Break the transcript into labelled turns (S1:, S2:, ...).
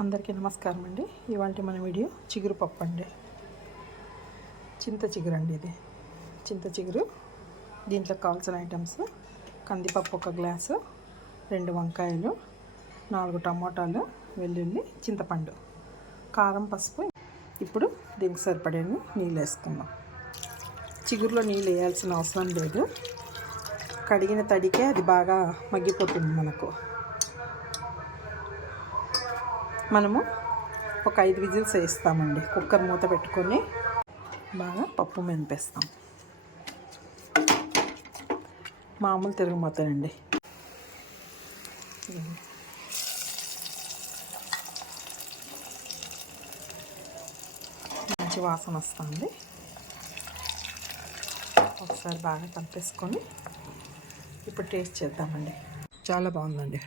S1: అందరికీ నమస్కారం అండి. ఇవాళ మన వీడియో చిగురు పప్పు అండి. చింత చిగురు అండి ఇది. చింత చిగురు దీంట్లో కావాల్సిన ఐటమ్స్ కందిపప్పు ఒక గ్లాసు రెండు వంకాయలు నాలుగు టమోటాలు వెల్లుల్లి చింతపండు కారం పసుపు. ఇప్పుడు దీనికి సరిపడే నీళ్ళు వేసుకుందాం. చిగురులో నీళ్ళు వేయాల్సిన అవసరం లేదు. కడిగిన తడికే అది బాగా మగ్గిపోతుంది మనకు. మనము ఒక ఐదు విజిల్స్ వేస్తామండి. కుక్కర్ మూత పెట్టుకొని బాగా పప్పు మెనిపేస్తాం మామూలు తిరుగుమూతనండి మంచి వాసన వస్తుంది. ఒకసారి బాగా కలిపేసుకొని ఇప్పుడు టేస్ట్ చేద్దామండి. చాలా బాగుందండి.